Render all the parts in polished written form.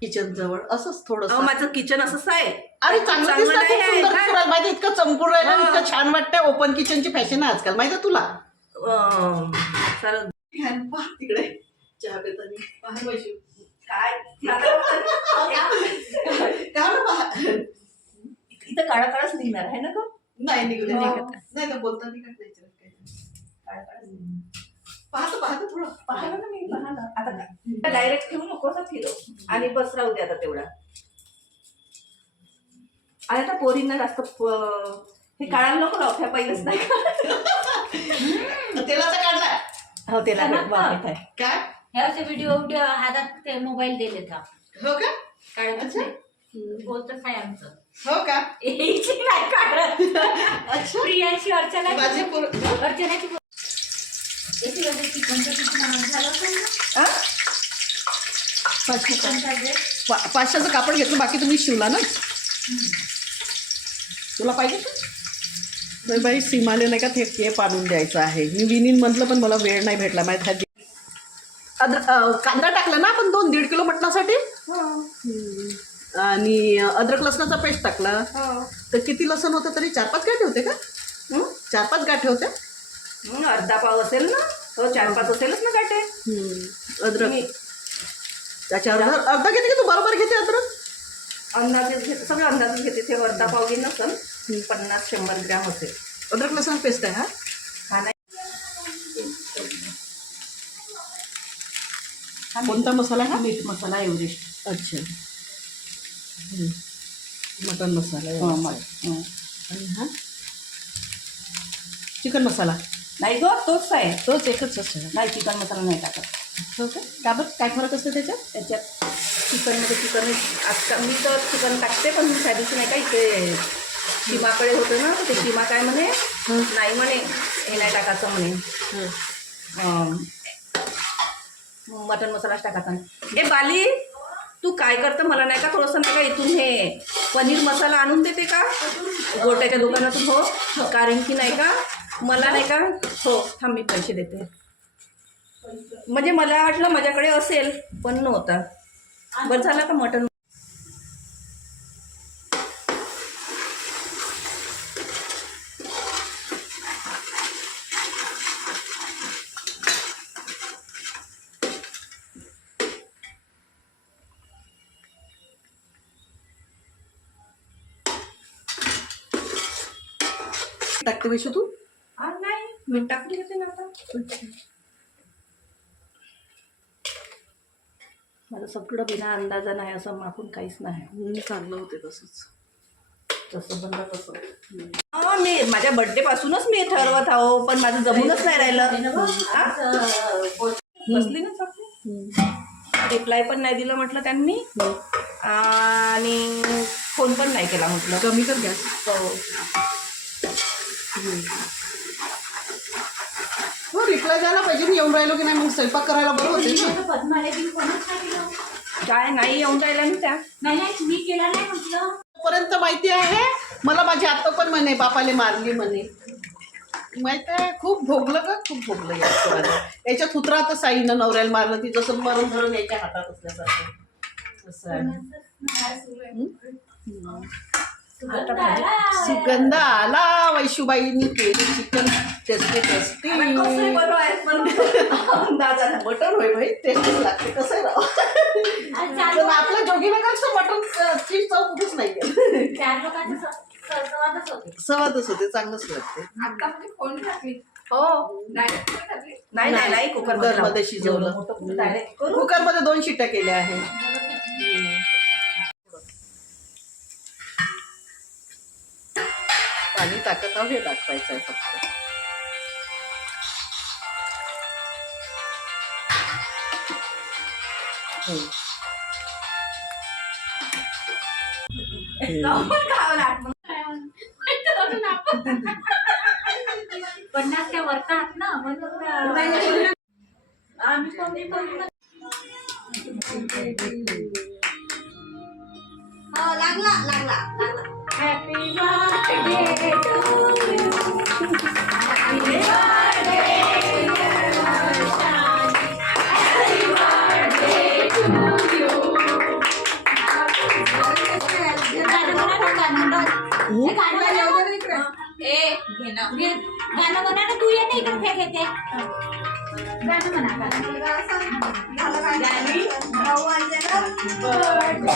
Kitchen जवळ असंच थोडस. माझं किचन असंच आहे. अरे चांगलं दिसतं, खूप आहे सुंदर का? दिसतं. माहिती इतकं चमकून राहिलं, इतकं छान वाटतंय. ओपन किचनची फॅशन आहे आजकाल, माहिती तुला. तिकडे चहा पेतानी पहा वैशू. काय इथं काळा काळाच निघणार आहे ना ग. नाही निघू दे, नाही तर बोलता निघत नाही. पाहतो पाहतो थोडं पाहिलं ना मी, पाहा ना. आता डायरेक्ट ठेवू नको असं फिरव आणि बस राहू दे आता तेवढा. आणि आता पोरींना जास्त हे काढायला नको राहू पहिलंच नाही. तेलाचा काढला. हो तेला वापरत आहे काय ह्याचे व्हिडिओ हातात ते मोबाईल दिले का हो का काढत नाही. बोलतच आहे आमचं. हो का याची नाही काढत. अच्छा प्रियांशी अर्चना माझे अर्चनाची याची वजह चिकनचं किती महाग झालं असेल ना. 500चं कापड घेतलं, बाकी तुम्ही शिवला ना. तुला पाहिजे तर बाई सीमाले नाही का ते केप आणून द्यायचं आहे. मी विनीन म्हटलं पण मला वेळ नाही भेटला. माहिती कांदा टाकला ना आपण 2-1.5 किलो मटणासाठी, आणि अद्रक लसणाचा पेस्ट टाकला. तर किती लसण होतं तरी 4-5 गाठे होते का? 4-5 गाठे होते. अर्धा पाव असेल ना. हो 4-5 असेलच ना गाठे. अद्रक त्याच्या अर्धा घेते की तू बरोबर घेते अद्रक? अंदाजेच घेते, सगळं अंदाजेच घेते. ते अर्धा पाव घेईन नसेल, 50-100 ग्रॅम असेल. अद्रक लसण पेस्ट आहे हा. हा नाही कोणता मसाला आहे हा? मीठ मसाला एव्हरेस्ट. अच्छा मटन मसाला आहे. आणि हा चिकन मसाला नाही गो तोच आहे. तोच एकच असतो. नाही चिकन मसाला नाही टाकत. हो का? का बरं काय फरक असतं त्याच्यात? त्याच्यात चिकनमध्ये चिकन आजकाल मी तर चिकन टाकते, पण त्या दिवशी नाही का इथे सीमाकडे होते ना, ते सीमा काय म्हणे नाही म्हणे हे नाही टाकायचं म्हणे, मटन मसालाच टाकायचा. ए बाली तू काय करतं मला नाही का थोडंसं नाही का इथून हे पनीर मसाला आणून देते का गोट्याच्या दुकानातून? हो कारण की नाही का मला नाही का हो थांब मी पैसे देते. म्हणजे मला वाटलं माझ्याकडे असेल पण नव्हता. बरं झालं का मटन. टाकते वैशू तू? नाही मी टाकली होते ना आता. माझं सगळं बिना अंदाजा नाही, असं मागून काहीच नाही. चांगलं होते तसंच. तसं बनलं तसं. मी माझ्या बर्थडे पासूनच मी ठरवत आहो, पण माझं जमूनच नाही राहिलं. बसली ना चांगली. रिप्लाय पण नाही दिलं म्हटलं त्यांनी, आणि फोन पण नाही केला म्हटलं. कमी कर गॅस. हो रिप्लाय द्यायला पाहिजे. मी येऊन राहिलो की नाही मग स्वयंपाक करायला बरं होते ना. काय नाही येऊन जायला मी त्या नाही मी केला नाही म्हटलं. पर्यंत माहिती आहे मला. माझी आत्ता पण म्हणे बापाले मारली म्हणे. माहिती आहे खूप भोगलं का, खूप भोगलं. याच्यात हुतरा तर साईनं नवऱ्याला मारलं. ती जसं मरण धरून याच्या हातात असल्यासारखं असं आहे. सुगंध आला. वैशूबाईंनी केली चिकन टेस्टी टेस्टी. मटन होय भाई टेस्टी लागते. कसं आहे राव. पण आपल्या जोगीनगरचं मटनची चव कुठेच नाही. 4 लोकांचे संवादच होते. सवादच होते. चांगलंच लागते. हो नाही नाही नाही कुकरमध्ये शिजवलं. कुकरमध्ये 2 शिट्ट्या केल्या आहेत. पाणी टाकत आहो हे दाखवायचं आहे फक्त. पन्नासच्या वरतात ना म्हणून आम्ही लागला लागला लागला. Happy birthday to you. Happy birthday तू येते इकडे फेक येते गाणं म्हणा गाणं. मुलगा असा झालं काय? भाऊ आणलेलं.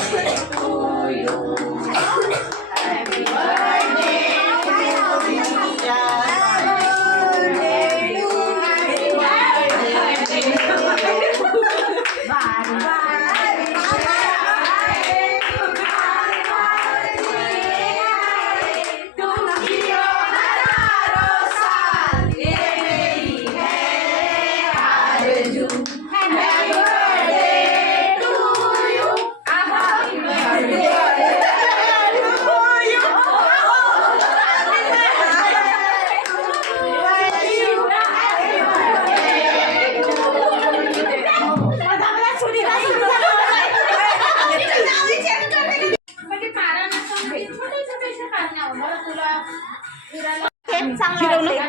म्हणजे कारण असं म्हणजे छोटे कारणावर बरं तुला फिरायला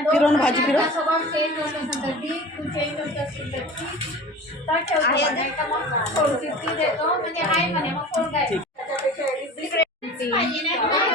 फिरवून भाजी फिरव. स्वभाव चेंज होत असेल तर ती तू चेंज होत असेल तर ती तर ठेवतो म्हणे का मग फोन 50 देतो म्हणजे आहे म्हणे मग फोन काय पाहिजे नाही